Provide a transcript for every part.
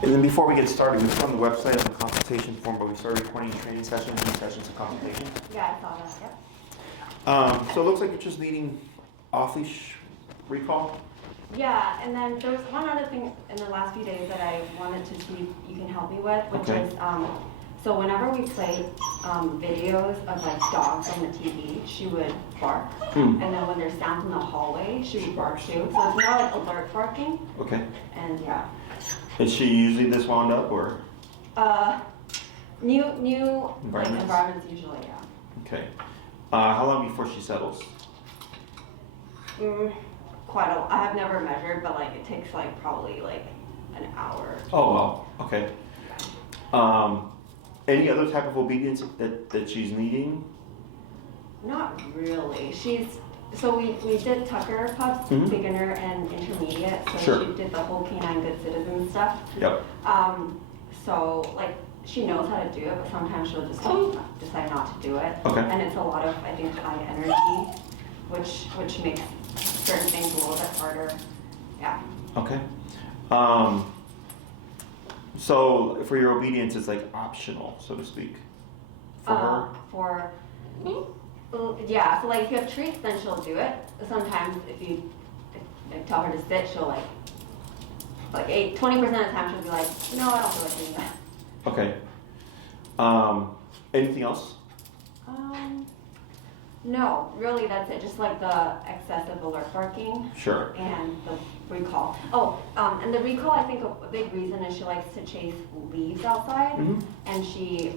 And then before we get started, we put on the website on the consultation form, but we started recording training sessions and sessions of consultation. Yeah, I saw that, yep. So it looks like you're just needing off-leash recall. Yeah, and then there was one other thing in the last few days that I wanted to see if you can help me with, which is, so whenever we play videos of like dogs on the TV, she would bark. And then when there's sounds in the hallway, she would bark too. So it's more like alert barking. Okay. And yeah. Is she usually this wound up, or? New like environments usually, yeah. Okay. How long before she settles? Quite a. I have never measured, but like it takes like probably like an hour. Oh wow. Okay. Any other type of obedience that she's needing? Not really. So we did Tucker pups, beginner and intermediate. So she did the whole canine good citizen stuff. Yep. So like she knows how to do it, but sometimes she'll just decide not to do it. Okay. And it's a lot of, I think, high energy, which makes certain things a little bit harder. Yeah. Okay. So for your obedience, it's like optional, so to speak, for her? Yeah, so like if you have treats, then she'll do it. Sometimes if you tell her to sit, she'll like 20% of the time she'll be like, no, I don't feel like doing that. Okay. Anything else? No, really that's it. Just like the excessive alert barking. Sure. And the recall. And the recall, I think a big reason is she likes to chase leaves outside. And she,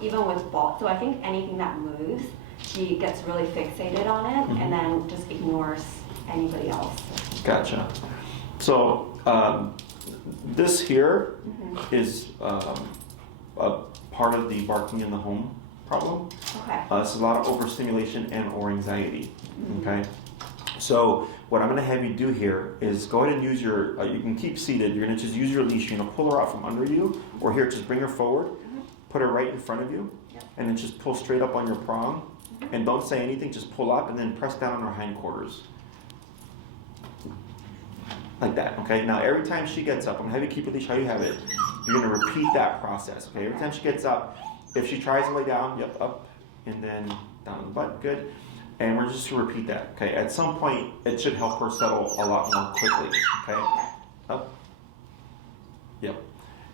even with ball, so I think anything that moves, she gets really fixated on it and then just ignores anybody else. Gotcha. So this here is a part of the barking in the home problem. Okay. This is a lot of overstimulation and or anxiety. Okay. So what I'm going to have you do here is go ahead and use your, you can keep seated, you're going to just use your leash, you're going to pull her out from under you, or here, just bring her forward, put her right in front of you, and then just pull straight up on your prong, and don't say anything, just pull up and then press down on her hindquarters. Like that, okay? Now every time she gets up, I'm going to have you keep your leash how you have it, you're going to repeat that process, okay? Every time she gets up, if she tries to lay down, yep, up, and then down on the butt, good. And we're just to repeat that, okay? At some point, it should help her settle a lot more quickly, okay? Up, yep.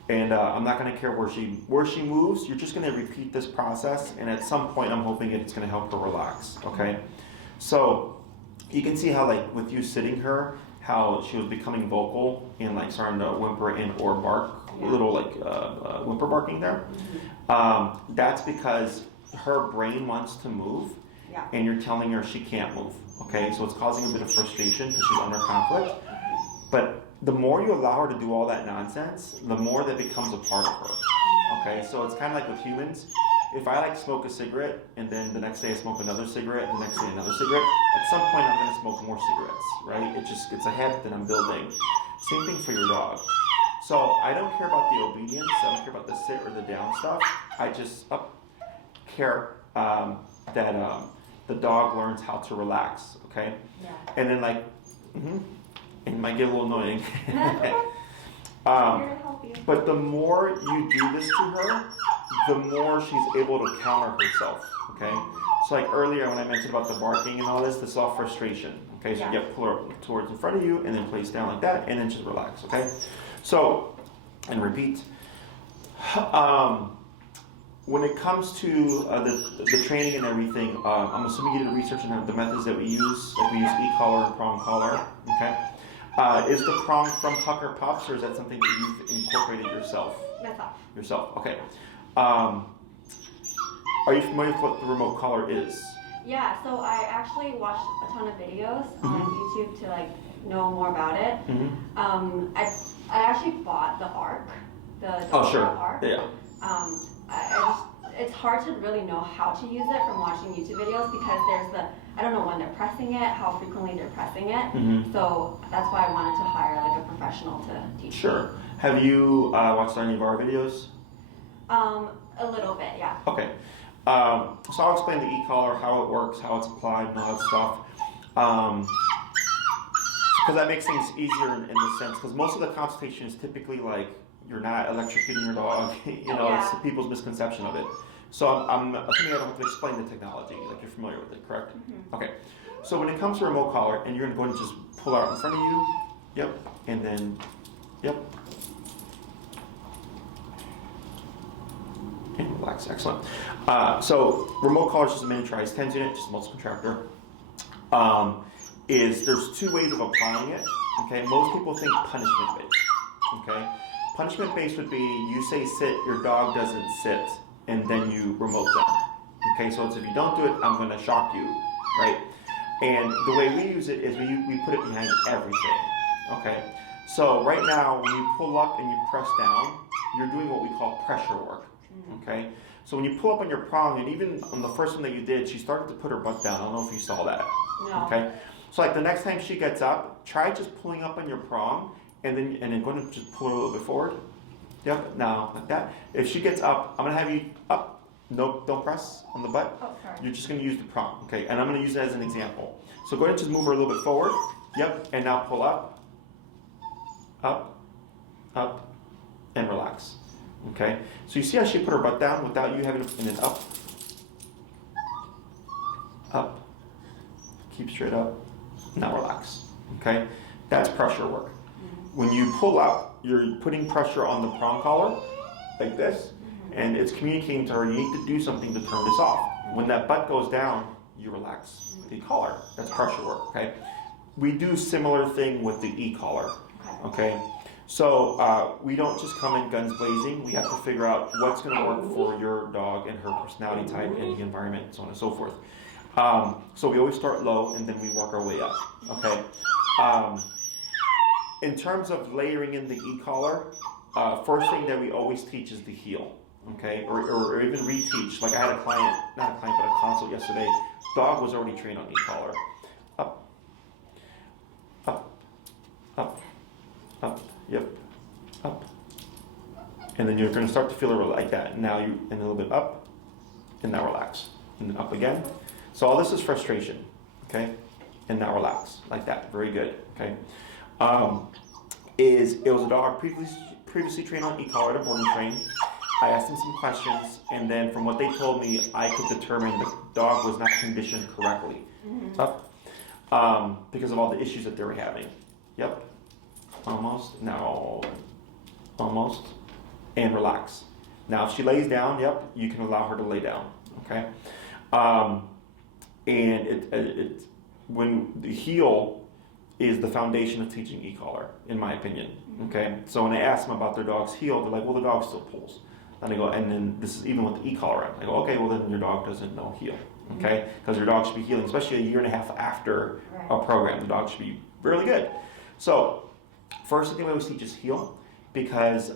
And I'm not gonna care where she moves, you're just gonna repeat this process, and at some point, I'm hoping it's gonna help her relax, okay? So, you can see how, like, with you sitting her, how she was becoming vocal and, like, starting to whimper and or bark, a little, like, whimper barking there. That's because her brain wants to move, and you're telling her she can't move, okay? So it's causing a bit of frustration because she's under conflict. But the more you allow her to do all that nonsense, the more that becomes a part of her, okay? So it's kind of like with humans. If I like smoke a cigarette, and then the next day I smoke another cigarette, and the next day another cigarette, at some point I'm gonna smoke more cigarettes, right? It's a habit that I'm building. Same thing for your dog. So I don't care about the obedience, I don't care about the sit or the down stuff. I just care that the dog learns how to relax, okay? Yeah. And then like, it might get a little annoying. But the more you do this to her, the more she's able to counter herself, okay? So like earlier when I mentioned about the barking and all this is all frustration, okay? So you pull her towards in front of you and then place down like that and then just relax, okay? So, and repeat. When it comes to the training and everything, I'm assuming you did research on the methods that we use. Like we use e-collar and prong collar, okay? Is the prong from Tucker Pups, or is that something that you've incorporated yourself? Myself. Yourself, okay. Are you familiar with what the remote collar is? Yeah, so I actually watched a ton of videos on YouTube to like know more about it. I actually bought the ARC, the ARC. Yeah. It's hard to really know how to use it from watching YouTube videos because I don't know when they're pressing it, how frequently they're pressing it. So that's why I wanted to hire like a professional to teach. Sure. Have you watched any of our videos? A little bit, yeah. Okay. So I'll explain the e-collar, how it works, how it's applied, and all that stuff. Because that makes things easier in the sense, because most of the consultation is typically like you're not electrocuting your dog. It's people's misconception of it. So I'm assuming I don't have to explain the technology, like you're familiar with it, correct? Mm-hmm. Okay. So when it comes to remote collar, and you're going to go and just pull out in front of you, yep, and then, yep, and relax, excellent. So remote collar is just a miniaturized TENS unit, just a muscle contractor. There's two ways of applying it. Okay, most people think punishment based. Okay, punishment based would be you say sit, your dog doesn't sit, and then you remote them. Okay, so it's if you don't do it, I'm going to shock you, right? And the way we use it is we put it behind everything. Okay, so right now when you pull up and you press down, you're doing what we call pressure work. Okay, so when you pull up on your prong, and even on the first one that you did, she started to put her butt down. I don't know if you saw that. No. Okay, so like the next time she gets up, try just pulling up on your prong, and then going to just pull her a little bit forward. Yep, now like that. If she gets up, I'm gonna have you up. Nope, don't press on the butt. Oh, sorry. You're just gonna use the prong, okay? And I'm gonna use it as an example. So go ahead and just move her a little bit forward. Yep, and now pull up, and relax. Okay, so you see how she put her butt down without you having to, and then up, keep straight up, now relax. Okay, that's pressure work. When you pull up, you're putting pressure on the prong collar, like this, and it's communicating to her, you need to do something to turn this off. When that butt goes down, you relax the collar. That's pressure work, okay? We do similar thing with the e-collar, okay? So we don't just come in guns blazing. We have to figure out what's going to work for your dog and her personality type and the environment, and so on and so forth. So we always start low and then we work our way up, okay? In terms of layering in the e-collar, first thing that we always teach is the heel, okay? Or even reteach. Like I had a client, not a client, but a consult yesterday. Dog was already trained on e-collar. Up, up, up, up, yep, up. And then you're going to start to feel it like that. Now and a little bit up, and now relax. And then up again. So all this is frustration, okay? And now relax, like that. Very good, okay? It was a dog previously trained on e-collar at a boarding train. I asked him some questions, and then from what they told me, I could determine the dog was not conditioned correctly. Up, because of all the issues that they were having. Yep, almost, now, almost, and relax. Now if she lays down, yep, you can allow her to lay down, okay? And when the heel is the foundation of teaching e-collar, in my opinion, okay? So when I ask them about their dog's heel, they're like, well, the dog still pulls. And I go, and then this is even with the e-collar. I go, okay, well then your dog doesn't know heel, okay? Because your dog should be healing, especially a year and a half after a program. The dog should be really good. So first thing we always teach is heel, because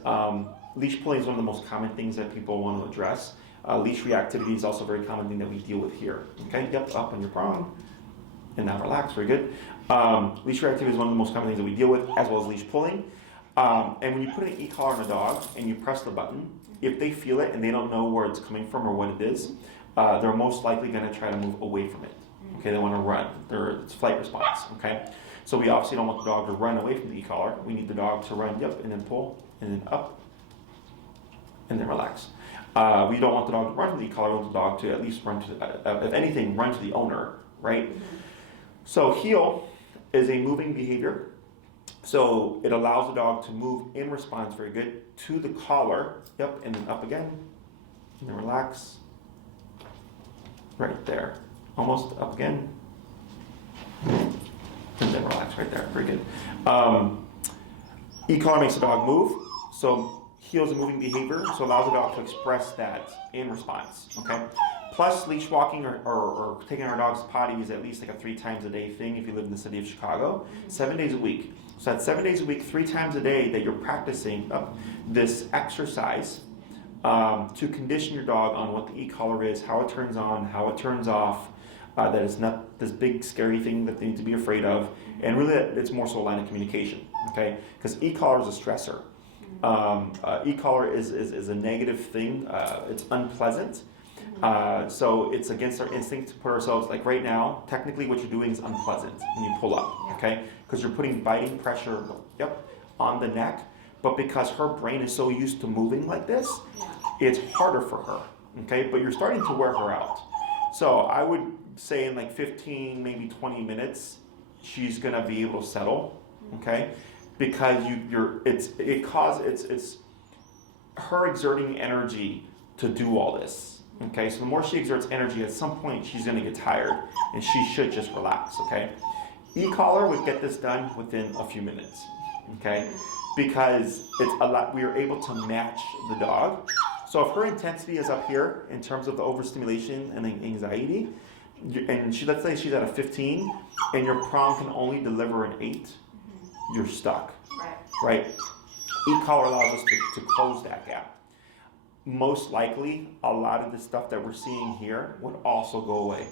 leash pulling is one of the most common things that people want to address. Leash reactivity is also a very common thing that we deal with here, okay? Yep, up on your prong, and now relax, very good. Leash reactivity is one of the most common things that we deal with, as well as leash pulling. And when you put an e-collar on a dog and you press the button, if they feel it and they don't know where it's coming from or what it is, they're most likely going to try to move away from it. Okay, they want to run. It's flight response. Okay, so we obviously don't want the dog to run away from the e-collar. We need the dog to run, yep, and then pull, and then up, and then relax. We don't want the dog to run from the e-collar. We want the dog to at least run to, if anything, run to the owner, right? So heel is a moving behavior. So it allows the dog to move in response, very good, to the collar, yep, and then up again, and then relax, right there, almost up again, and then relax right there, very good. E-collar makes the dog move, so heel is a moving behavior, so allows the dog to express that in response, okay? Plus, leash walking or taking our dogs potty is at least like a 3 times a day thing if you live in the city of Chicago, 7 days a week. So that's 7 days a week, 3 times a day that you're practicing this exercise to condition your dog on what the e-collar is, how it turns on, how it turns off, that it's not this big scary thing that they need to be afraid of, and really it's more so a line of communication, okay? Because e-collar is a stressor. E-collar is a negative thing, it's unpleasant. So it's against our instinct to put ourselves, like right now, technically what you're doing is unpleasant when you pull up, okay? Because you're putting biting pressure, yep, on the neck, but because her brain is so used to moving like this, Yeah. it's harder for her, okay? But you're starting to wear her out. So I would say in like 15, maybe 20 minutes, she's gonna be able to settle, okay? Because it's her exerting energy to do all this, okay? So the more she exerts energy, at some point she's gonna get tired and she should just relax, okay? E-collar would get this done within a few minutes, okay? Because we are able to match the dog. So if her intensity is up here in terms of the overstimulation and anxiety, and let's say she's at a 15, and your prong can only deliver an 8, you're stuck, right? E-collar allows us to close that gap. Most likely, a lot of the stuff that we're seeing here would also go away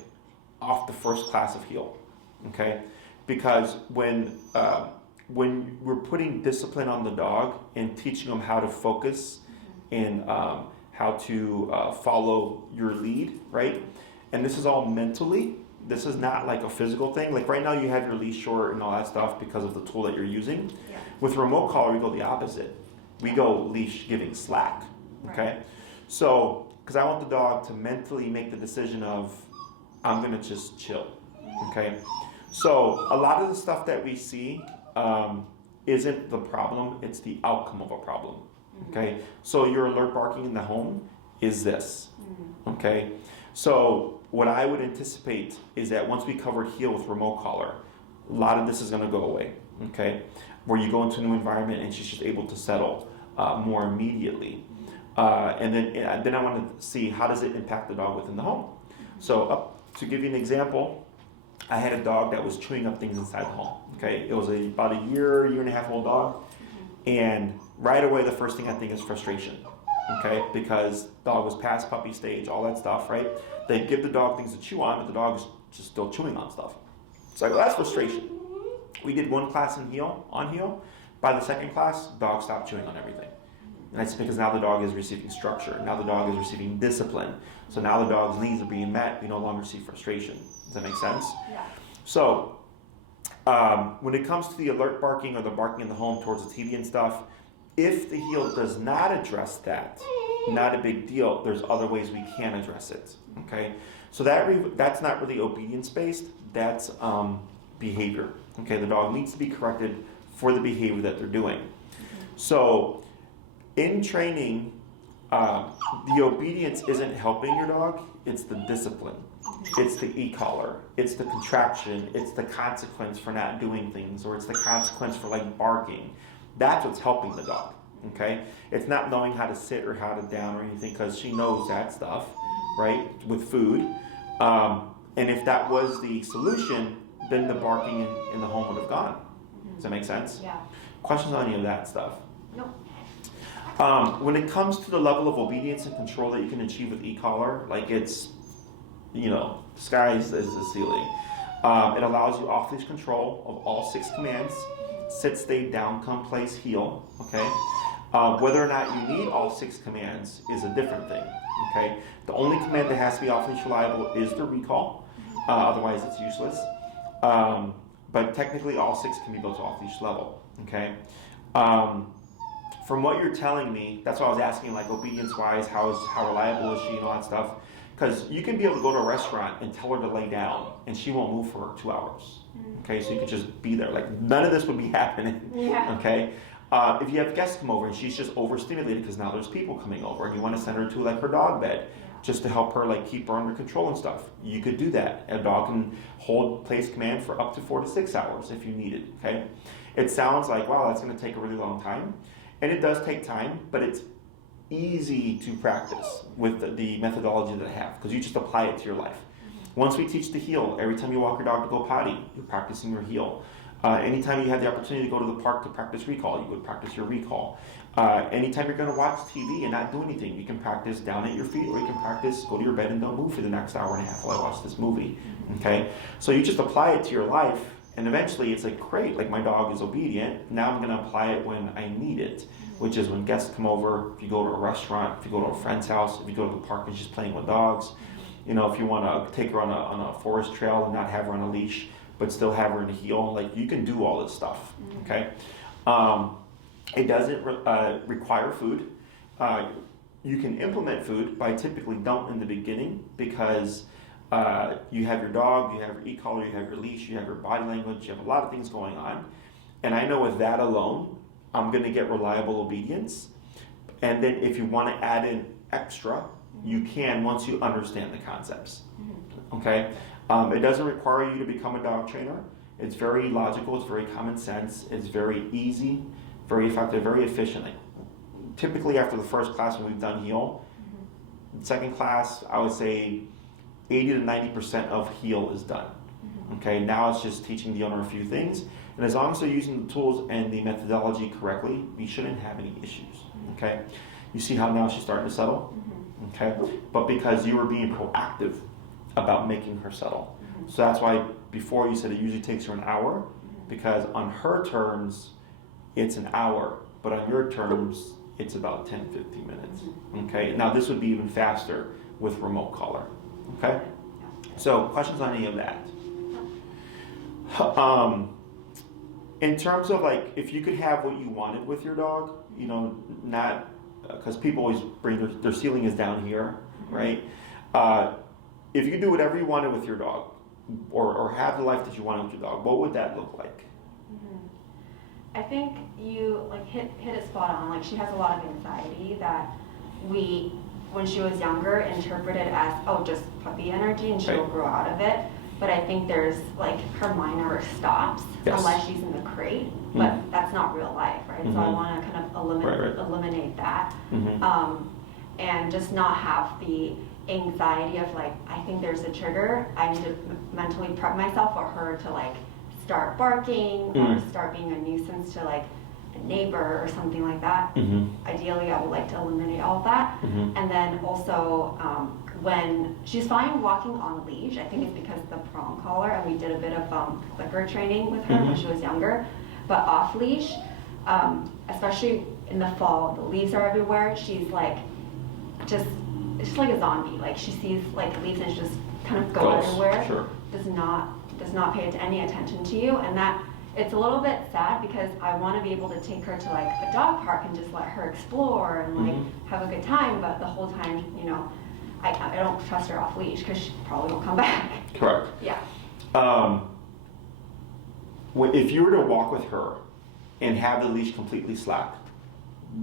off the first class of heel, okay? Because when we're putting discipline on the dog and teaching them how to focus and how to follow your lead, right? And this is all mentally. This is not like a physical thing. Like right now you have your leash short and all that stuff because of the tool that you're using. Yeah. With remote collar, we go the opposite. We go leash giving slack, okay? Right. So, because I want the dog to mentally make the decision of, I'm gonna just chill, okay? So a lot of the stuff that we see isn't the problem, it's the outcome of a problem, okay? So your alert barking in the home is this, okay? So what I would anticipate is that once we covered heel with remote collar, a lot of this is gonna go away, okay? Where you go into a new environment and she's just able to settle more immediately. And then I want to see how does it impact the dog within the home. So to give you an example, I had a dog that was chewing up things inside the home. Okay, it was about a year and a half old dog, and right away the first thing I think is frustration. Okay, because dog was past puppy stage, all that stuff, right? They give the dog things to chew on, but the dog's just still chewing on stuff. So I go, that's frustration. We did one class on heel. By the second class, dog stopped chewing on everything. And that's because now the dog is receiving structure. Now the dog is receiving discipline. So now the dog's needs are being met. We no longer see frustration. Does that make sense? Yeah. So when it comes to the alert barking or the barking in the home towards the TV and stuff, if the heel does not address that, not a big deal. There's other ways we can address it. Okay, so that's not really obedience based. That's behavior. Okay, the dog needs to be corrected for the behavior that they're doing. So in training, the obedience isn't helping your dog. It's the discipline. It's the e-collar. It's the contraction. It's the consequence for not doing things, or it's the consequence for like barking. That's what's helping the dog, okay? It's not knowing how to sit or how to down or anything, because she knows that stuff, right, with food. And if that was the solution, then the barking in the home would have gone. Does that make sense? Yeah. Questions on any of that stuff? Nope. When it comes to the level of obedience and control that you can achieve with e-collar, like it's, sky is the ceiling. It allows you off-leash control of all 6 commands: sit, stay, down, come, place, heel, okay? Whether or not you need all 6 commands is a different thing, okay? The only command that has to be off-leash reliable is the recall, otherwise it's useless. But technically all 6 can be built to off-leash level, okay? From what you're telling me, that's why I was asking, like, obedience-wise, how reliable is she and all that stuff? Because you can be able to go to a restaurant and tell her to lay down, and she won't move for 2 hours. Okay, so you could just be there. Like, none of this would be happening. Yeah. Okay? If you have guests come over and she's just overstimulated because now there's people coming over and you want to send her to like her dog bed just to help her like keep her under control and stuff, you could do that. A dog can hold place command for up to 4 to 6 hours if you need it. Okay? It sounds like, wow, that's going to take a really long time. And it does take time, but it's easy to practice with the methodology that I have, because you just apply it to your life. Once we teach the heel, every time you walk your dog to go potty, you're practicing your heel. Anytime you have the opportunity to go to the park to practice recall, you would practice your recall. Anytime you're going to watch TV and not do anything, you can practice down at your feet, or you can practice go to your bed and don't move for the next hour and a half while I watch this movie. Okay? So you just apply it to your life, and eventually it's like, great, like my dog is obedient, now I'm going to apply it when I need it, which is when guests come over, if you go to a restaurant, if you go to a friend's house, if you go to the park and she's playing with dogs. If you want to take her on a forest trail and not have her on a leash, but still have her in a heel, like you can do all this stuff, okay? It doesn't require food. You can implement food, but I typically don't in the beginning because you have your dog, you have your e-collar, you have your leash, you have your body language, you have a lot of things going on. And I know with that alone, I'm going to get reliable obedience. And then if you want to add in extra, you can once you understand the concepts. Okay? It doesn't require you to become a dog trainer. It's very logical, it's very common sense, it's very easy, very effective, very efficient. Like, typically after the first class when we've done heel, second class, I would say 80 to 90% of heel is done. Okay, now it's just teaching the owner a few things. And as long as they're using the tools and the methodology correctly, we shouldn't have any issues. Okay, you see how now she's starting to settle? Okay, but because you were being proactive about making her settle. So that's why before you said it usually takes her an hour, because on her terms, it's an hour, but on your terms, it's about 10, 15 minutes. Okay, now this would be even faster with remote collar. Okay, so questions on any of that? In terms of like, if you could have what you wanted with your dog, you know, not, because people always bring their ceiling is down here, right? If you could do whatever you wanted with your dog, or have the life that you wanted with your dog, what would that look like? I think you like hit it spot on. Like, she has a lot of anxiety that we, when she was younger, interpreted as, oh, just puppy energy and she'll grow out of it. But I think there's like, her mind never stops unless she's in the crate, but that's not real life, right? So I want to kind of eliminate that, and just not have the anxiety of like, I think there's a trigger, I need to mentally prep myself for her to like start barking or start being a nuisance to like a neighbor or something like that. Ideally, I would like to eliminate all of that. And then also, when she's fine walking on a leash, I think it's because of the prong collar, and we did a bit of clicker training with her when she was younger. But off leash, especially in the fall, the leaves are everywhere. She's like, it's just like a zombie. Like, she sees like leaves and she just kind of go everywhere. Does not pay any attention to you, and that it's a little bit sad because I want to be able to take her to like a dog park and just let her explore and like have a good time. But the whole time, you know, I don't trust her off leash because she probably won't come back. Correct. Yeah. If you were to walk with her and have the leash completely slack,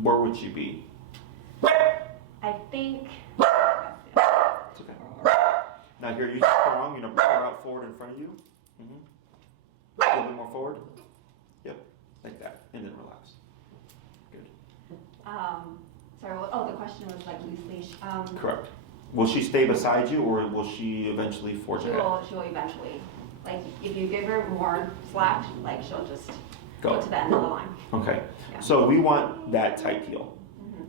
where would she be? I think. It's okay. Now here, use the prong, you know, pull her out forward in front of you. A little bit more forward. Yep, like that, and then relax. Good. Sorry. The question was like loose leash. Correct. Will she stay beside you, or will she eventually forge ahead? She will eventually. Like, if you give her more slack, like, she'll just go to the end of the line. Okay. Yeah. So we want that tight heel.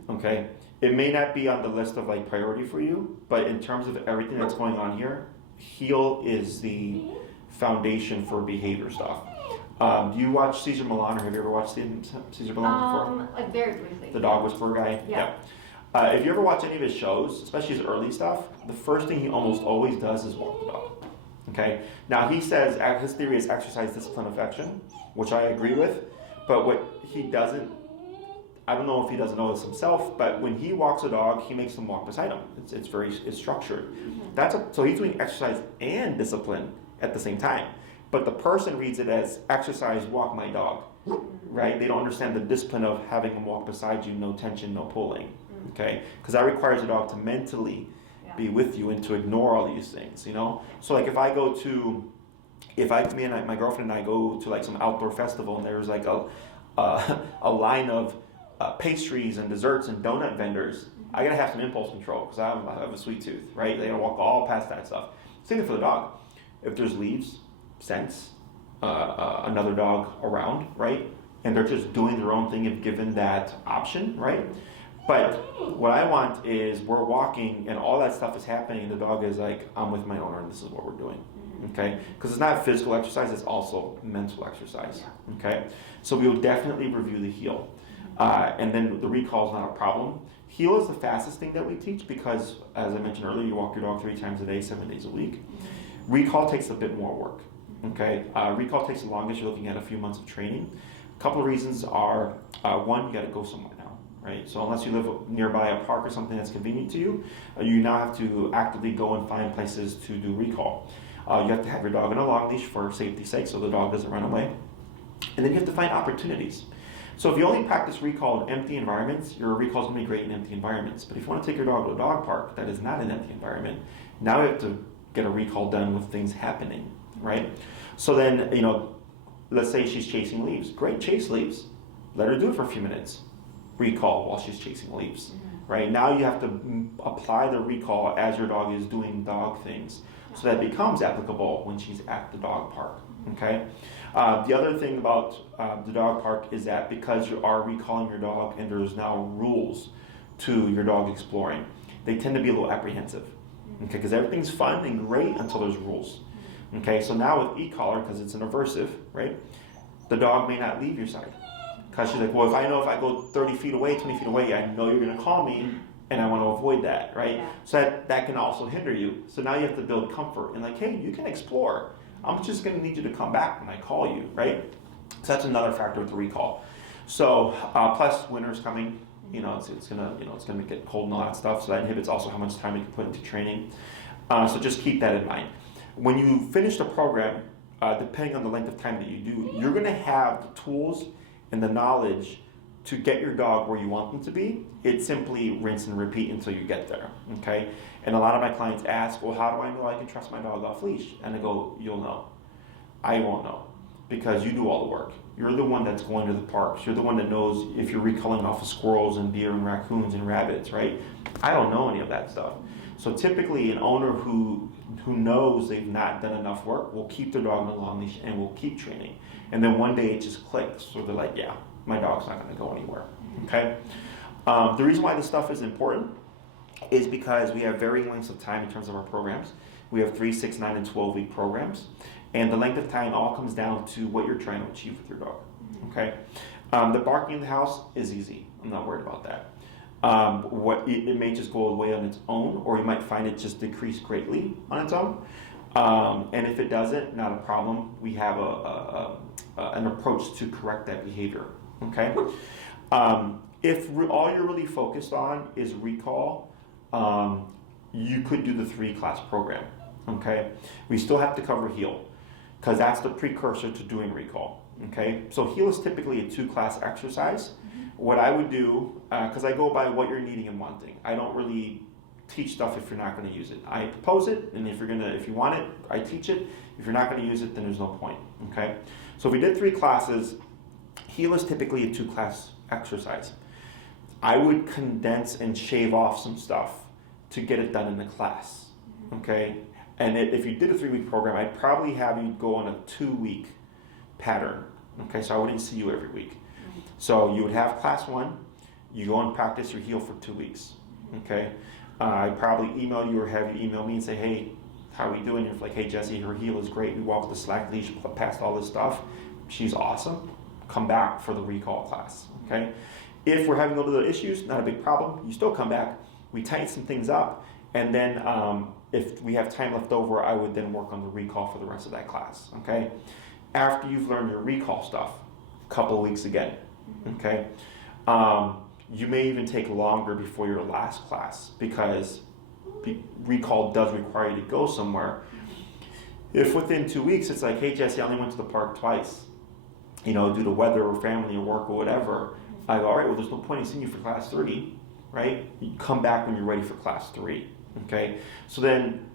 Okay. It may not be on the list of like priority for you, but in terms of everything that's going on here, heel is the foundation for behavior stuff. Do you watch Cesar Millan, or have you ever watched Cesar Millan before? Like very briefly. The dog whisperer guy? Yeah. If you ever watch any of his shows, especially his early stuff, the first thing he almost always does is walk the dog. Okay? Now he says his theory is exercise, discipline, affection, which I agree with, but what he doesn't, I don't know if he doesn't know this himself, but when he walks a dog, he makes them walk beside him. It's structured. So he's doing exercise and discipline at the same time. But the person reads it as exercise, walk my dog, right? They don't understand the discipline of having them walk beside you, no tension, no pulling, okay? Because that requires a dog to mentally be with you and to ignore all these things, you know? So like me and my girlfriend and I go to like some outdoor festival, and there's like a line of pastries and desserts and donut vendors, I gotta have some impulse control because I have a sweet tooth, right? They gotta walk all past that stuff. Same thing for the dog. If there's leaves, scents, another dog around, right? And they're just doing their own thing if given that option, right? But what I want is we're walking and all that stuff is happening and the dog is like, I'm with my owner and this is what we're doing, okay? Because it's not physical exercise, it's also mental exercise, okay? So we will definitely review the heel. And then the recall is not a problem. Heel is the fastest thing that we teach because, as I mentioned earlier, you walk your dog 3 times a day, 7 days a week. Recall takes a bit more work, okay? Recall takes the longest, you're looking at a few months of training. couple of reasons are, one, you got to go somewhere now, right? So unless you live nearby a park or something that's convenient to you, you now have to actively go and find places to do recall. You have to have your dog on a long leash for safety's sake so the dog doesn't run away. And then you have to find opportunities. So if you only practice recall in empty environments, your recall is going to be great in empty environments. But if you want to take your dog to a dog park that is not an empty environment, now you have to get a recall done with things happening, right? So then, let's say she's chasing leaves. Great, chase leaves. Let her do it for a few minutes. Recall while she's chasing leaves, right? Now you have to apply the recall as your dog is doing dog things. So that becomes applicable when she's at the dog park, okay? The other thing about the dog park is that because you are recalling your dog and there's now rules to your dog exploring, they tend to be a little apprehensive, okay? Because everything's fun and great until there's rules, okay? So now with e-collar, because it's an aversive, right? The dog may not leave your side. Because she's like, well, if I know if I go 30 feet away, 20 feet away, I know you're gonna call me, and I want to avoid that, right? Yeah. So that can also hinder you. So now you have to build comfort and like, hey, you can explore. I'm just going to need you to come back when I call you, right? So that's another factor with the recall. So plus winter's coming, it's gonna get cold and all that stuff. So that inhibits also how much time you can put into training. So just keep that in mind. When you finish the program, depending on the length of time that you do, you're going to have the tools and the knowledge to get your dog where you want them to be. It's simply rinse and repeat until you get there, okay? And a lot of my clients ask, well, how do I know I can trust my dog off leash? And I go, you'll know. I won't know, because you do all the work. You're the one that's going to the parks. You're the one that knows if you're recalling off of squirrels and deer and raccoons and rabbits, right? I don't know any of that stuff. So typically an owner who knows they've not done enough work will keep their dog on a long leash and will keep training. And then one day it just clicks. So they're like, yeah, my dog's not going to go anywhere, okay? The reason why this stuff is important is because we have varying lengths of time in terms of our programs. We have 3, 6, 9, and 12-week programs. And the length of time all comes down to what you're trying to achieve with your dog, okay? The barking in the house is easy. I'm not worried about that. It may just go away on its own, or you might find it just decrease greatly on its own. And if it doesn't, not a problem. We have an approach to correct that behavior, okay? If all you're really focused on is recall, you could do the 3-class program, okay? We still have to cover heal, because that's the precursor to doing recall, okay? So heal is typically a 2-class exercise. What I would do, because I go by what you're needing and wanting. I don't really teach stuff if you're not going to use it. I propose it, and if you want it, I teach it. If you're not going to use it, then there's no point, okay? So if we did 3 classes, heal is typically a 2-class exercise. I would condense and shave off some stuff to get it done in the class, okay? And if you did a 3-week program, I'd probably have you go on a 2-week pattern, okay? So I wouldn't see you every week. So you would have class 1, you go and practice your heal for 2 weeks, okay? I'd probably email you or have you email me and say, hey, how are we doing? You're like, hey, Jesse, her heal is great. We walked the slack leash, passed all this stuff. She's awesome. Come back for the recall class, okay? If we're having a little bit of issues, not a big problem. You still come back. We tighten some things up. And then if we have time left over, I would then work on the recall for the rest of that class, okay? After you've learned your recall stuff, a couple of weeks again, okay? You may even take longer before your last class because recall does require you to go somewhere. If within 2 weeks it's like, hey Jesse, I only went to the park twice, due to weather or family or work or whatever, I go, all right, well there's no point in seeing you for class 3, right? You come back when you're ready for class 3, okay? So then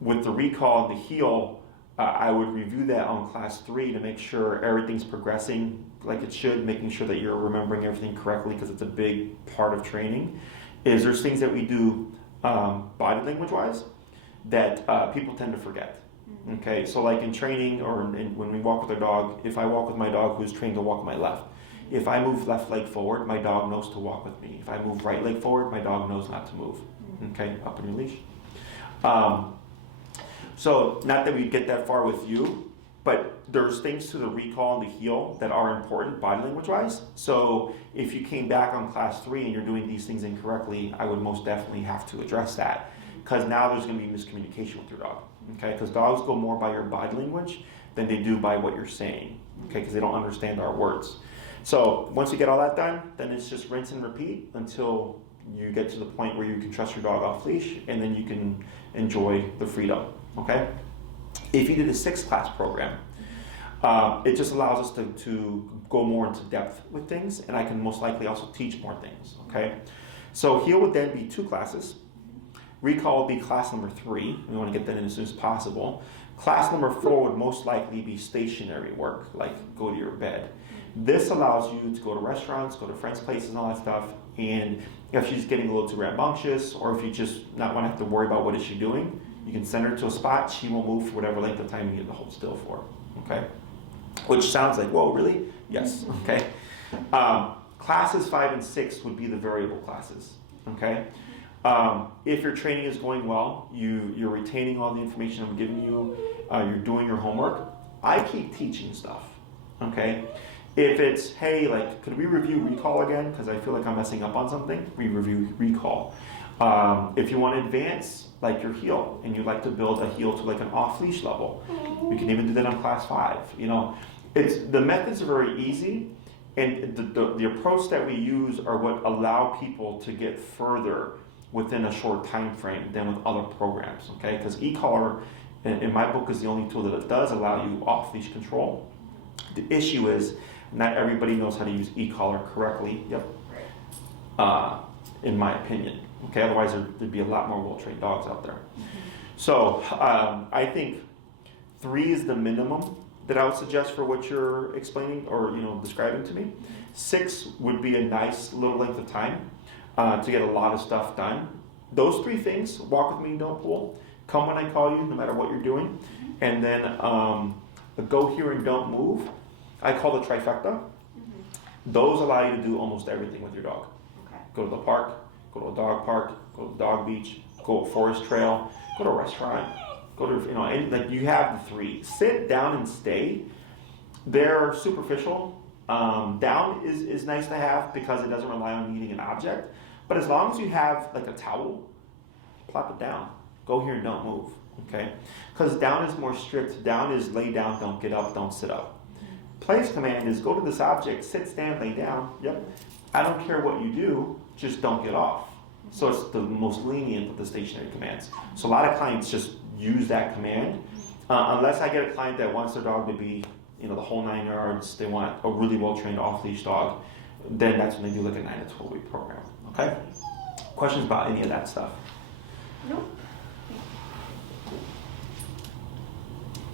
with the recall and the heal, I would review that on class 3 to make sure everything's progressing like it should, making sure that you're remembering everything correctly because it's a big part of training. There's things that we do body language wise that people tend to forget. Okay, so like in training or when we walk with our dog, if I walk with my dog who's trained to walk with my left, if I move left leg forward, my dog knows to walk with me. If I move right leg forward, my dog knows not to move. Okay, up in your leash. So not that we get that far with you, but there's things to the recall and the heal that are important body language wise. So if you came back on class 3 and you're doing these things incorrectly, I would most definitely have to address that because now there's going to be miscommunication with your dog. Okay, because dogs go more by your body language than they do by what you're saying. Okay, because they don't understand our words. So once you get all that done, then it's just rinse and repeat until you get to the point where you can trust your dog off leash, and then you can enjoy the freedom, okay? If you did a 6-class program, it just allows us to go more into depth with things, and I can most likely also teach more things, okay? So here would then be 2 classes. Recall would be class number 3. We want to get that in as soon as possible. Class number 4 would most likely be stationary work, like go to your bed. This allows you to go to restaurants, go to friends' places and all that stuff, and if she's getting a little too rambunctious, or if you just not want to have to worry about what is she doing, you can send her to a spot, she will move for whatever length of time you need to hold still for, okay? Which sounds like, whoa, really? Yes, okay. Classes 5 and 6 would be the variable classes, okay? If your training is going well, you're retaining all the information I'm giving you, you're doing your homework, I keep teaching stuff, okay? If it's, hey, like, could we review recall again? Because I feel like I'm messing up on something, we review recall. If you want to advance, like your heel, and you'd like to build a heel to like an off-leash level, we can even do that on class 5. You know, the methods are very easy, and the approach that we use are what allow people to get further within a short time frame than with other programs, okay? Because e-collar, in my book, is the only tool that it does allow you off-leash control. The issue is not everybody knows how to use e-collar correctly, in my opinion, okay? Otherwise, there'd be a lot more well-trained dogs out there. So I think 3 is the minimum that I would suggest for what you're explaining or describing to me. 6 would be a nice little length of time to get a lot of stuff done. Those 3 things: walk with me, don't pull, come when I call you, no matter what you're doing, and then go here and don't move. I call the trifecta. Those allow you to do almost everything with your dog. Okay. Go to the park, go to a dog park, go to the dog beach, go to a forest trail, go to a restaurant, go to, and like you have the 3. Sit, down, and stay. They're superficial. Down is nice to have because it doesn't rely on needing an object. But as long as you have like a towel, plop it down. Go here and don't move, okay? Because down is more strict. Down is lay down, don't get up, don't sit up. Place command is go to this object, sit, stand, lay down. Yep. I don't care what you do, just don't get off. So it's the most lenient of the stationary commands. So a lot of clients just use that command. Unless I get a client that wants their dog to be, the whole 9 yards, they want a really well-trained off-leash dog, then that's when they do like a 9 to 12-week program, okay? Questions about any of that stuff? Nope.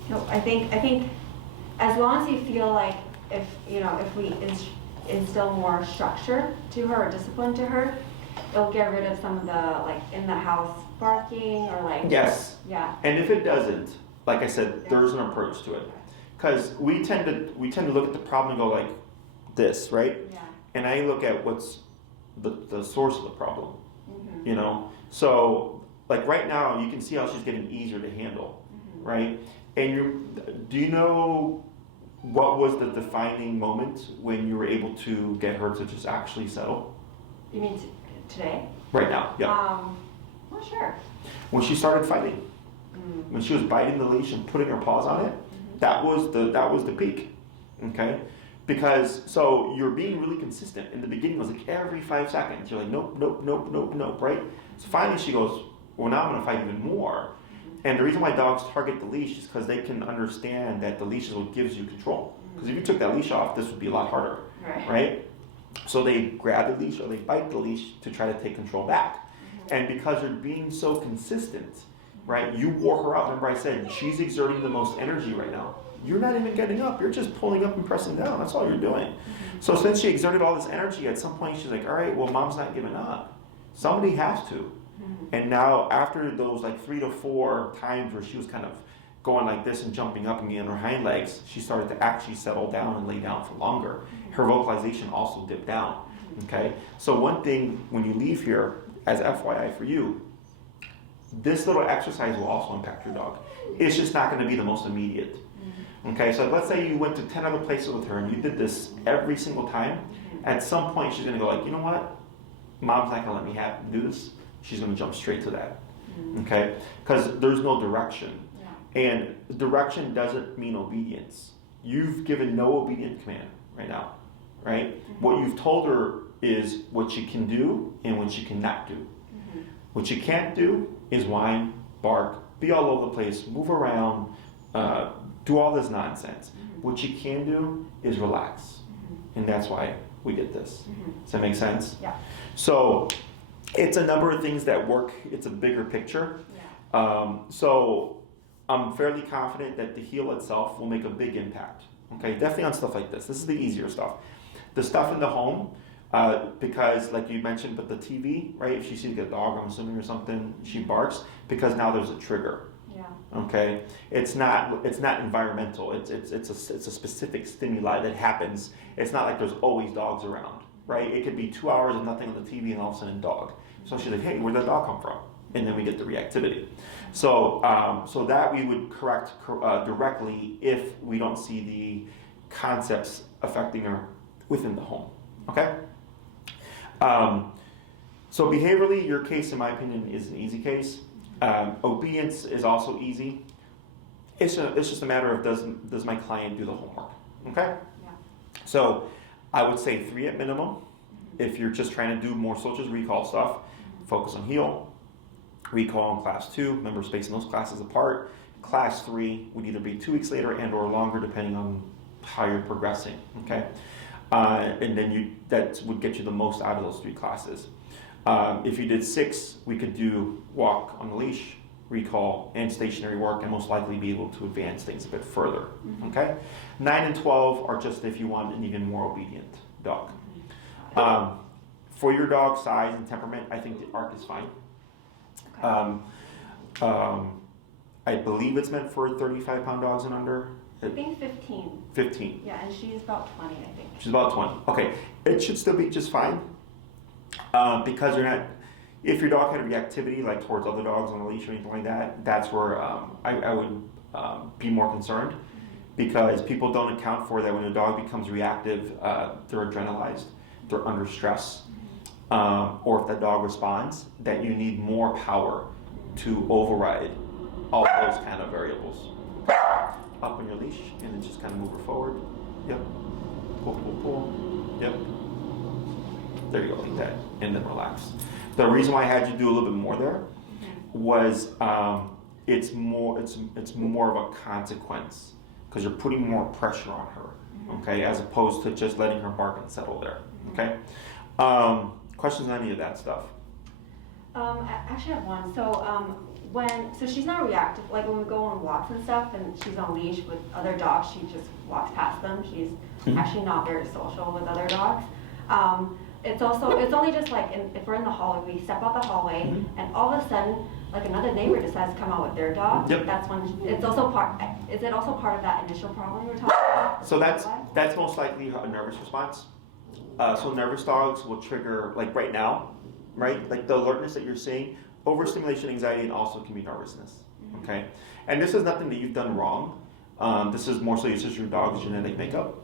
Nope, I think as long as you feel like if we instill more structure to her or discipline to her, it'll get rid of some of the like in the house barking or like. Yes. Yeah. And if it doesn't, like I said, there's an approach to it. Because we tend to look at the problem and go like this, right? Yeah. And I look at what's the source of the problem. So like right now you can see how she's getting easier to handle, right? And do you know what was the defining moment when you were able to get her to just actually settle? You mean today? Right now, yeah. Well, sure. When she started fighting, when she was biting the leash and putting her paws on it, that was the peak, okay? Because so you're being really consistent. In the beginning, it was like every 5 seconds. You're like nope, nope, nope, nope, nope, right? So finally, she goes, well, now I'm going to fight even more. And the reason why dogs target the leash is because they can understand that the leash is what gives you control. Because if you took that leash off, this would be a lot harder, right? So they grab the leash or they bite the leash to try to take control back. And because you're being so consistent, right, you wore her out. Remember I said she's exerting the most energy right now. You're not even getting up. You're just pulling up and pressing down. That's all you're doing. So since she exerted all this energy, at some point she's like, all right, well, mom's not giving up. Somebody has to. And now after those like 3 to 4 times where she was kind of going like this and jumping up and getting on her hind legs, she started to actually settle down and lay down for longer. Her vocalization also dipped down, okay? So one thing when you leave here, as FYI for you, this little exercise will also impact your dog. It's just not going to be the most immediate. Okay, so let's say you went to 10 other places with her and you did this every single time. At some point she's going to go like, you know what? Mom's not going to let me do this. She's going to jump straight to that. Okay? Because there's no direction. And direction doesn't mean obedience. You've given no obedient command right now. right? What you've told her is what she can do and what she cannot do. What she can't do is whine, bark, be all over the place, move around, do all this nonsense. What she can do is relax. And that's why we did this. Does that make sense? Yeah. So it's a number of things that work. It's a bigger picture. Yeah. So I'm fairly confident that the heel itself will make a big impact. Okay, definitely on stuff like this. This is the easier stuff. The stuff in the home, because like you mentioned, but the TV, right? If she sees a dog, I'm assuming, or something, she barks because now there's a trigger. Yeah. Okay, it's not environmental. It's a specific stimuli that happens. It's not like there's always dogs around, right? It could be 2 hours of nothing on the TV and all of a sudden dog. So she's like, hey, where'd that dog come from? And then we get the reactivity. So so that we would correct directly if we don't see the concepts affecting her within the home. Okay. So behaviorally, your case, in my opinion, is an easy case. Obedience is also easy. It's just a matter of does my client do the homework? Okay. Yeah. So I would say 3 at minimum. If you're just trying to do more such as recall stuff, focus on heel. Recall in class 2. Remember, spacing those classes apart. Class 3 would either be 2 weeks later and or longer, depending on how you're progressing. Okay. And then that would get you the most out of those 3 classes. If you did 6, we could do walk on the leash, recall, and stationary work, and most likely be able to advance things a bit further. Okay, 9 and 12 are just if you want an even more obedient dog. For your dog's size and temperament, I think the arc is fine. Okay. I believe it's meant for 35-pound dogs and under. I think 15. 15. Yeah, and she's about 20, I think. She's about 20. Okay, it should still be just fine. Because you're not, if your dog had a reactivity like towards other dogs on a leash or anything like that, that's where I would be more concerned, because people don't account for that when a dog becomes reactive, they're adrenalized, they're under stress, or if that dog responds, that you need more power to override all those kind of variables. Up on your leash and then just kind of move her forward. Yep. Pull, pull, pull. Yep. There you go, like that, and then relax. The reason why I had you do a little bit more there was it's more of a consequence because you're putting more pressure on her, okay, as opposed to just letting her bark and settle there. Okay. Questions on any of that stuff? I actually have one. So she's not reactive. Like when we go on walks and stuff, and she's on leash with other dogs, she just walks past them. She's actually not very social with other dogs. It's only just like if we're in the hallway, we step out the hallway, and all of a sudden, like another neighbor decides to come out with their dog. Yep. That's when it's also part. Is it also part of that initial problem you were talking about? So that's most likely a nervous response. So nervous dogs will trigger, like right now, right? Like the alertness that you're seeing, overstimulation, anxiety, and also can be nervousness. Okay, and this is nothing that you've done wrong. This is more so it's just your dog's genetic makeup.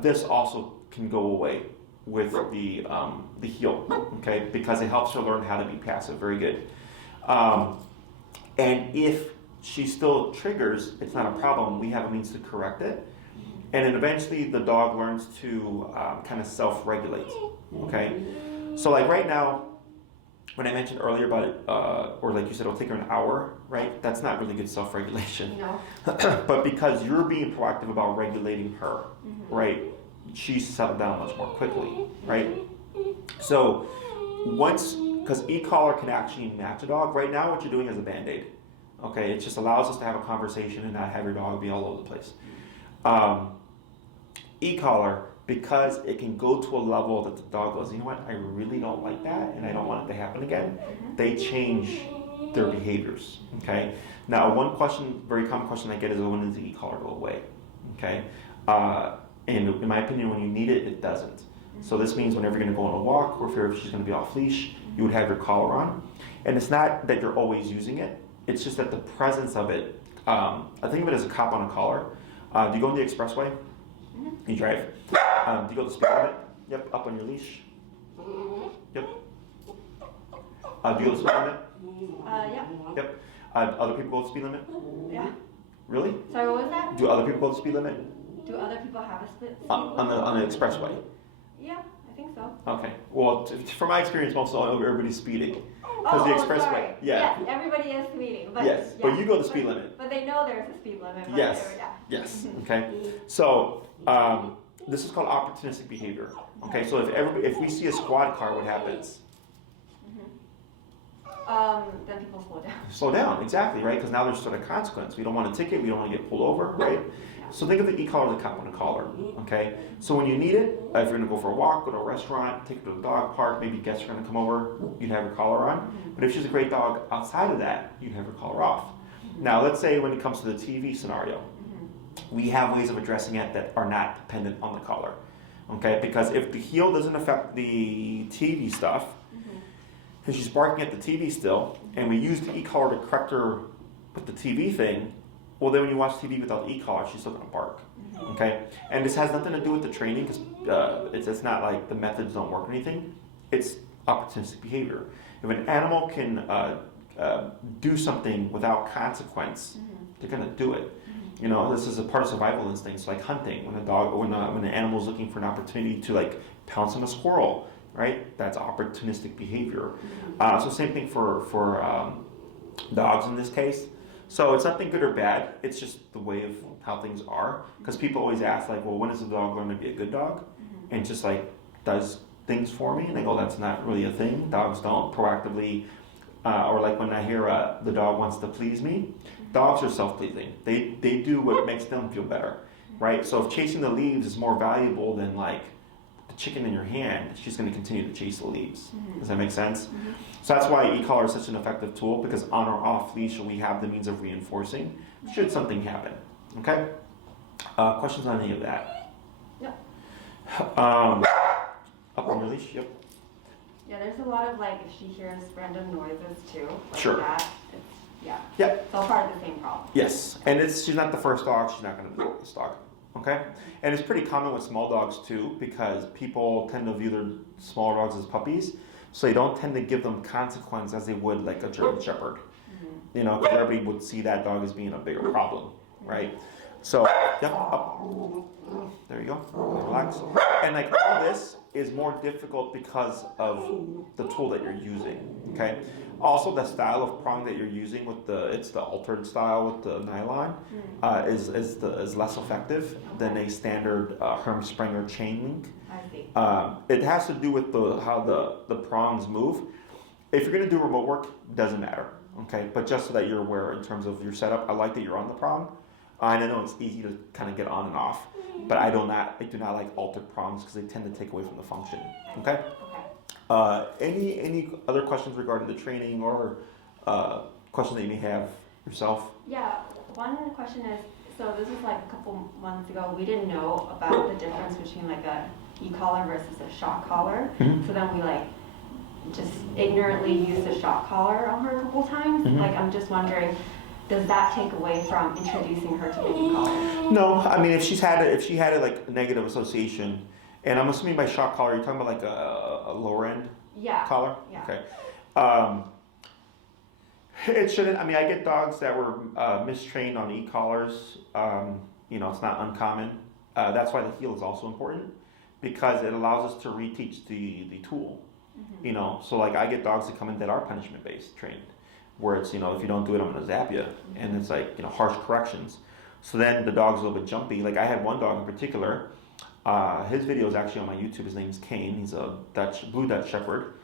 This also can go away with the heel, okay, because it helps her learn how to be passive. Very good. And if she still triggers, it's not a problem. We have a means to correct it. And then eventually the dog learns to kind of self-regulate, okay? So like right now, when I mentioned earlier about it, or like you said, it'll take her an hour, right? That's not really good self-regulation. No. But because you're being proactive about regulating her, right? She's settled down much more quickly, right? So because e-collar can actually match a dog. Right now what you're doing is a Band-Aid, okay? It just allows us to have a conversation and not have your dog be all over the place. E-collar, because it can go to a level that the dog goes, you know what, I really don't like that and I don't want it to happen again, they change their behaviors, okay? Now, one question, very common question I get is, when does the e-collar go away, okay? And in my opinion, when you need it, it doesn't. So this means whenever you're gonna go on a walk, or if she's gonna be off leash, you would have your collar on. And it's not that you're always using it, it's just that the presence of it, I think of it as a cop on a collar. Do you go on the expressway? You drive? Do you go the speed limit? Yep, up on your leash. Yep. Do you go the speed limit? Yeah. Yep. Other people go the speed limit? Yeah. Really? Sorry, what was that? Do other people go the speed limit? Do other people have a speed limit? On the expressway. Yeah, I think so. Okay. Well, from my experience, most of everybody's speeding because the expressway. Sorry. Yeah. Yes, everybody is speeding. But Yes, but you go the speed limit. But they know there's a speed limit. But Yes. Yes. Okay. So this is called opportunistic behavior. Okay. So if we see a squad car, what happens? Then people slow down. Slow down, exactly, right? Because now there's sort of consequence. We don't want a ticket. We don't want to get pulled over, right? So think of the e-collar as a cop on a collar, okay? So when you need it, if you're going to go for a walk, go to a restaurant, take it to a dog park, maybe guests are going to come over, you'd have your collar on. But if she's a great dog outside of that, you'd have her collar off. Now, let's say when it comes to the TV scenario, we have ways of addressing it that are not dependent on the collar, okay? Because if the heel doesn't affect the TV stuff, and she's barking at the TV still, and we use the e-collar to correct her with the TV thing, well, then when you watch TV without the e-collar, she's still going to bark, okay? And this has nothing to do with the training, because it's not like the methods don't work or anything. It's opportunistic behavior. If an animal can do something without consequence, they're going to do it. You know, this is a part of survival instincts, like hunting. When an animal is looking for an opportunity to like pounce on a squirrel, right? That's opportunistic behavior. So same thing for dogs in this case. So it's nothing good or bad. It's just the way of how things are. Because people always ask, like, well, when is the dog learn to be a good dog? And just like does things for me. And I go, that's not really a thing. Dogs don't proactively, or like when I hear the dog wants to please me. Dogs are self-pleasing. They do what makes them feel better, right? So if chasing the leaves is more valuable than like the chicken in your hand, she's going to continue to chase the leaves. Does that make sense? So that's why e-collar is such an effective tool, because on or off leash we have the means of reinforcing should something happen. Okay? Questions on any of that? No. Up on your leash? Yep. Yeah, there's a lot of like if she hears random noises too, like Sure. that. Yeah. Yep. It's all part of the same problem. Yes, and she's not the first dog. She's not going to do this dog. Okay, and it's pretty common with small dogs too, because people tend to view their smaller dogs as puppies, so they don't tend to give them consequence as they would like a German Shepherd. You know, because everybody would see that dog as being a bigger problem, right? So, yep, up. There you go. Relax. And like all this is more difficult because of the tool that you're using. Okay. Also, the style of prong that you're using with it's the altered style with the nylon is less effective than a standard Hermspringer chain link. I see. It has to do with how the prongs move. If you're going to do remote work, doesn't matter. Okay, but just so that you're aware in terms of your setup, I like that you're on the prong. And I know it's easy to kind of get on and off, but I do not like altered prongs because they tend to take away from the function. Okay. Any other questions regarding the training or questions that you may have yourself? Yeah, one question is, so this is like a couple months ago, we didn't know about the difference between like a e-collar versus a shock collar. So then we like just ignorantly used a shock collar on her a couple times. Like I'm just wondering, does that take away from introducing her to the e-collar? No, I mean if she had like a negative association, and I'm assuming by shock collar you're talking about like a lower end collar. Yeah. Okay. It shouldn't. I mean, I get dogs that were mistrained on e-collars. You know, it's not uncommon. That's why the heel is also important, because it allows us to reteach the tool. You know, so like I get dogs that come in that are punishment based trained, where it's, you know, if you don't do it, I'm gonna zap you, and it's like, you know, harsh corrections. So then the dog's a little bit jumpy. Like I had one dog in particular. His video is actually on my YouTube. His name's Kane. He's a blue Dutch Shepherd,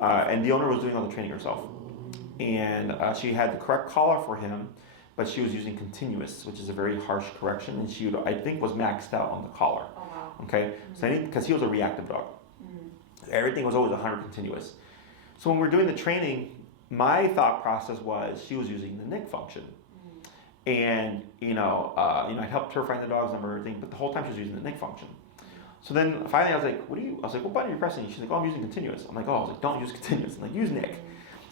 and the owner was doing all the training herself. And she had the correct collar for him, but she was using continuous, which is a very harsh correction, and she I think was maxed out on the collar. Oh wow. Okay, so because he was a reactive dog, everything was always 100 continuous. So when we're doing the training, my thought process was she was using the nick function, and I helped her find the dog's number and everything, but the whole time she was using the nick function. So then finally I was like, what button are you pressing? She's like, oh, I'm using continuous. I'm like, oh, I was like, don't use continuous. I'm like, use nick.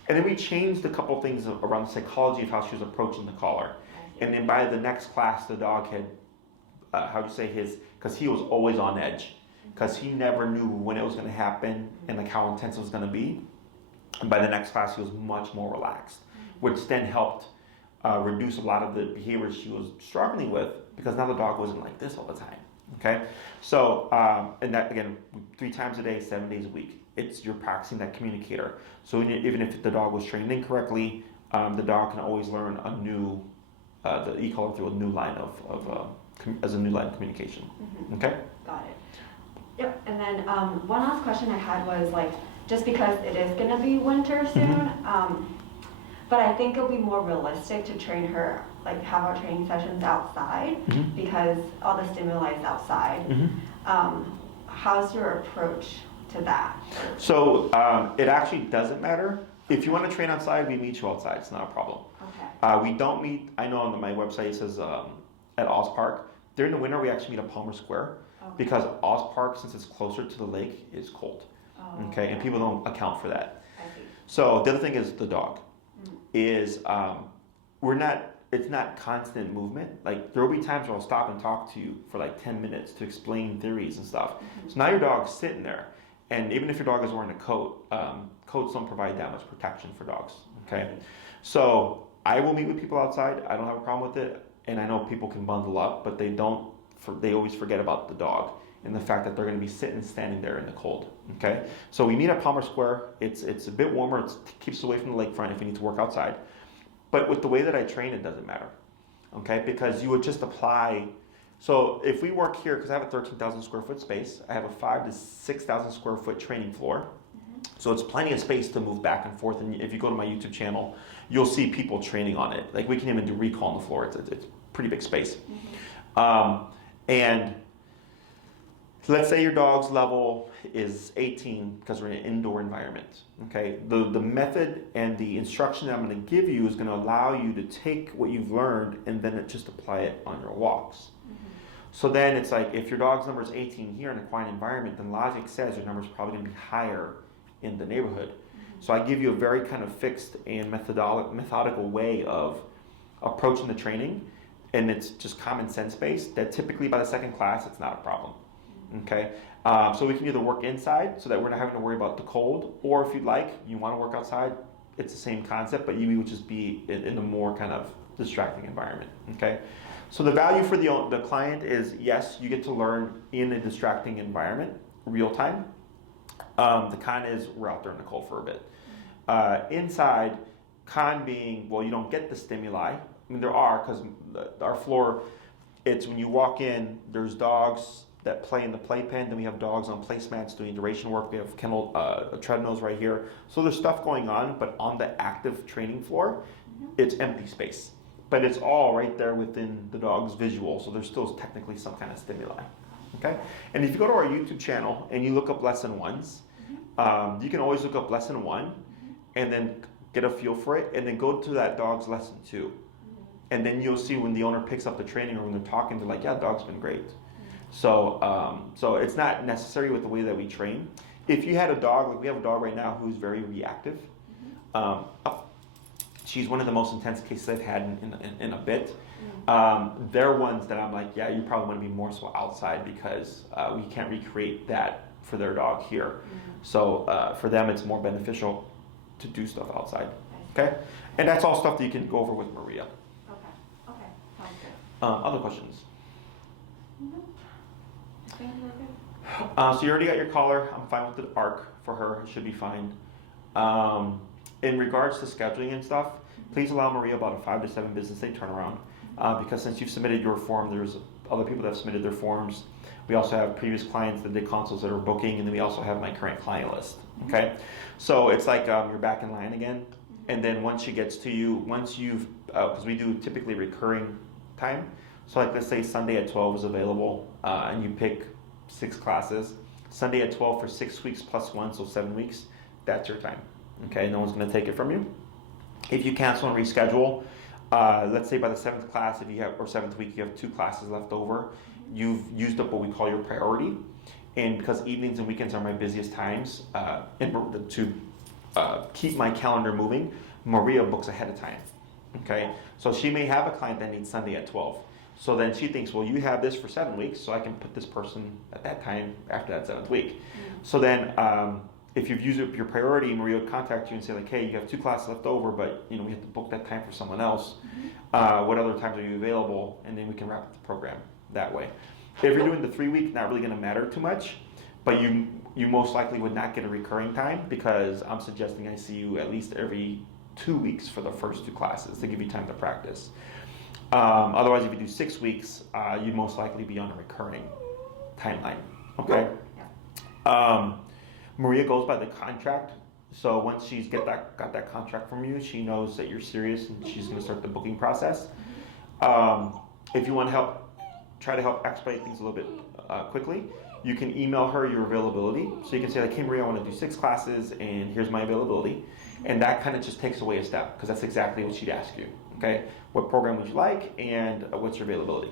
And then we changed a couple things around the psychology of how she was approaching the collar. And then by the next class, the dog had, because he was always on edge, because he never knew when it was going to happen and like how intense it was going to be. And by the next class, he was much more relaxed, which then helped reduce a lot of the behaviors she was struggling with because now the dog wasn't like this all the time. Okay, so and that again, 3 times a day, 7 days a week. You're practicing that communicator. So even if the dog was trained incorrectly, the dog can always learn a new, the e-collar through a new line as a new line of communication. Okay. Got it. Yep. And then one last question I had was like, just because it is going to be winter soon, but I think it'll be more realistic to train her, like have our training sessions outside because all the stimuli is outside. How's your approach to that? So it actually doesn't matter. If you want to train outside, we meet you outside. It's not a problem. Okay. We don't meet, I know on my website it says at Oz Park. During the winter, we actually meet at Palmer Square because Oz Park, since it's closer to the lake, is cold. Okay, and people don't account for that. I see. So the other thing is the dog is it's not constant movement. Like there will be times where I'll stop and talk to you for like 10 minutes to explain theories and stuff. So now your dog's sitting there, and even if your dog is wearing a coat, coats don't provide that much protection for dogs. Okay, so I will meet with people outside. I don't have a problem with it, and I know people can bundle up, but they always forget about the dog and the fact that they're going to be standing there in the cold. Okay, so we meet at Palmer Square. It's a bit warmer. It keeps away from the lakefront if you need to work outside. But with the way that I train, it doesn't matter. Okay, because you would just apply. So if we work here, because I have a 13,000 square foot space, I have a 5,000 to 6,000 square foot training floor. So it's plenty of space to move back and forth. And if you go to my YouTube channel, you'll see people training on it. Like we can even do recall on the floor. It's pretty big space. And let's say your dog's level is 18 because we're in an indoor environment. Okay, the method and the instruction that I'm going to give you is going to allow you to take what you've learned and then just apply it on your walks. So then it's like if your dog's number is 18 here in a quiet environment, then logic says your number is probably going to be higher in the neighborhood. So I give you a very kind of fixed and methodical way of approaching the training, and it's just common sense based that typically by the second class it's not a problem. Okay, so we can either work inside so that we're not having to worry about the cold, or if you'd like, you want to work outside, it's the same concept, but you would just be in a more kind of distracting environment. Okay, so the value for the client is, yes, you get to learn in a distracting environment, real time. The con is we're out there in the cold for a bit. Inside, con being, well, you don't get the stimuli. I mean, there are, because our floor, it's when you walk in, there's dogs that play in the playpen, then we have dogs on placemats doing duration work, we have kennel treadmills right here. So there's stuff going on, but on the active training floor, it's empty space. But it's all right there within the dog's visual, so there's still technically some kind of stimuli. Okay? And if you go to our YouTube channel and you look up lesson ones, you can always look up lesson 1 and then get a feel for it, and then go to that dog's lesson 2. And then you'll see when the owner picks up the training or when they're talking, they're like, yeah, the dog's been great. So it's not necessary with the way that we train. If you had a dog, like we have a dog right now who's very reactive. She's one of the most intense cases I've had in a bit. They're ones that I'm like, yeah, you probably want to be more so outside because we can't recreate that for their dog here. So for them, it's more beneficial to do stuff outside. Okay? And that's all stuff that you can go over with Maria. Okay, sounds good. Other questions? No. So you already got your collar. I'm fine with the arc for her. It should be fine. In regards to scheduling and stuff, please allow Maria about a 5 to 7 business day turnaround. Because since you've submitted your form, there's other people that have submitted their forms. We also have previous clients that did consults that are booking, and then we also have my current client list. Okay, so it's like you're back in line again. And then once she gets to you, once you've, because we do typically recurring time. So like let's say Sunday at 12 is available, and you pick 6 classes. Sunday at 12 for 6 weeks plus 1, so 7 weeks. That's your time. Okay, no one's going to take it from you. If you cancel and reschedule, let's say by the 7th class, if you have, or 7th week, you have 2 classes left over, you've used up what we call your priority. And because evenings and weekends are my busiest times, and to keep my calendar moving, Maria books ahead of time. Okay, so she may have a client that needs Sunday at 12. So then she thinks, well, you have this for 7 weeks, so I can put this person at that time after that 7th week. So then if you've used up your priority, Maria would contact you and say like, hey, you have 2 classes left over, but we have to book that time for someone else. What other times are you available? And then we can wrap up the program that way. If you're doing the 3-week, not really going to matter too much, but you most likely would not get a recurring time because I'm suggesting I see you at least every 2 weeks for the first 2 classes to give you time to practice. Otherwise, if you do 6 weeks, you'd most likely be on a recurring timeline. Okay. Maria goes by the contract, so once she's got that contract from you, she knows that you're serious and she's going to start the booking process. If you want to try to help expedite things a little bit quickly, you can email her your availability. So you can say like, hey Maria, I want to do 6 classes and here's my availability. And that kind of just takes away a step because that's exactly what she'd ask you. Okay, what program would you like and what's your availability?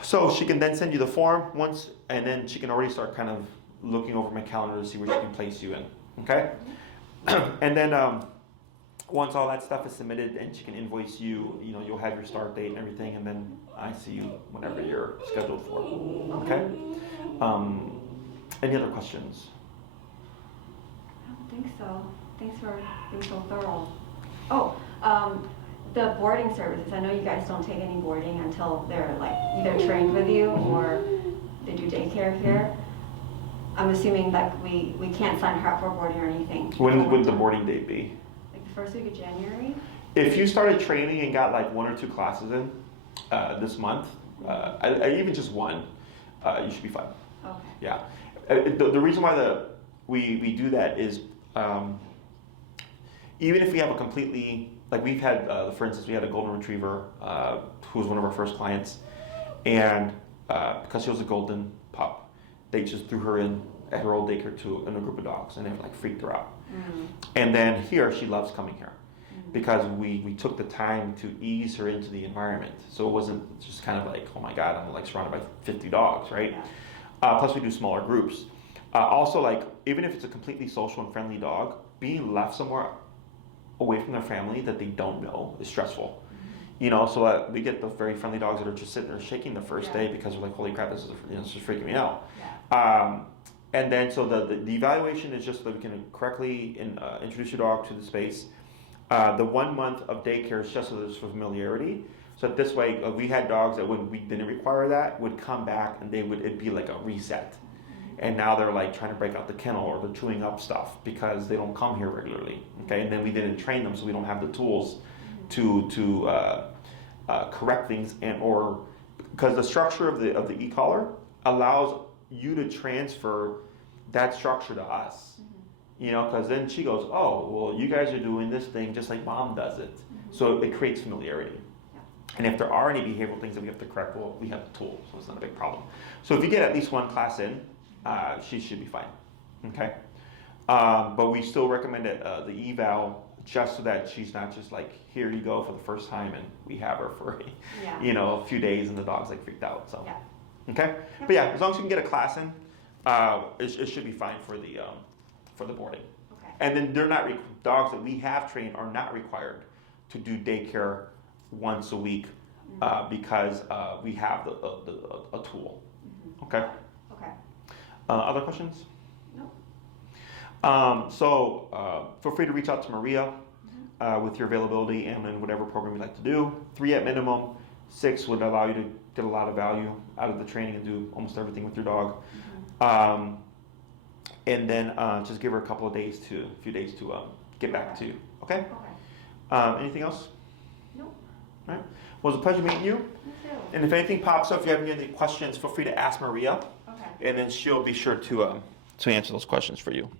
So she can then send you the form and then she can already start kind of looking over my calendar to see where she can place you in. Okay, and then once all that stuff is submitted and she can invoice you, you'll have your start date and everything, and then I see you whenever you're scheduled for. Okay. Any other questions? I don't think so. Thanks for being so thorough. Oh, the boarding services. I know you guys don't take any boarding until they're like either trained with you or they do daycare here. I'm assuming that we can't sign her up for boarding or anything. When would the boarding date be? Like the first week of January? If you started training and got like 1 or 2 classes in this month, even just 1, you should be fine. Okay. Yeah. The reason why we do that is even if we have a completely, like we've had, for instance, we had a golden retriever who was one of our first clients, and because she was a golden pup, they just threw her in at her old daycare in a group of dogs, and they like freaked her out. And then here, she loves coming here because we took the time to ease her into the environment. So it wasn't just kind of like, oh my God, I'm like surrounded by 50 dogs, right? Yeah. Plus we do smaller groups. Also, like, even if it's a completely social and friendly dog, being left somewhere away from their family that they don't know is stressful. So we get the very friendly dogs that are just sitting there shaking the first day because they're like, holy crap, this is freaking me out. And then so the evaluation is just so that we can correctly introduce your dog to the space. The 1 month of daycare is just so there's familiarity. So that this way, we had dogs that when we didn't require that would come back and it'd be like a reset. And now they're like trying to break out the kennel or they're chewing up stuff because they don't come here regularly. Okay, and then we didn't train them, so we don't have the tools to correct things or because the structure of the e-collar allows you to transfer that structure to us. Because then she goes, oh, well, you guys are doing this thing just like mom does it. So it creates familiarity. And if there are any behavioral things that we have to correct, well, we have the tool, so it's not a big problem. So if you get at least 1 class in, she should be fine. Okay. But we still recommend the eval just so that she's not just like, here you go for the first time and we have her for a few days and the dog's like freaked out. So okay. But yeah, as long as you can get a class in, it should be fine for the boarding. Okay. And then they're not dogs that we have trained are not required to do daycare once a week because we have a tool. Okay. Okay. Other questions? No. So feel free to reach out to Maria with your availability and in whatever program you'd like to do. 3 at minimum. 6 would allow you to get a lot of value out of the training and do almost everything with your dog. And then just give her a few days to get back to you. Okay? Anything else? No. All right. Well, it was a pleasure meeting you. Me too. And if anything pops up, if you have any questions, feel free to ask Maria. Okay. And then she'll be sure to answer those questions for you.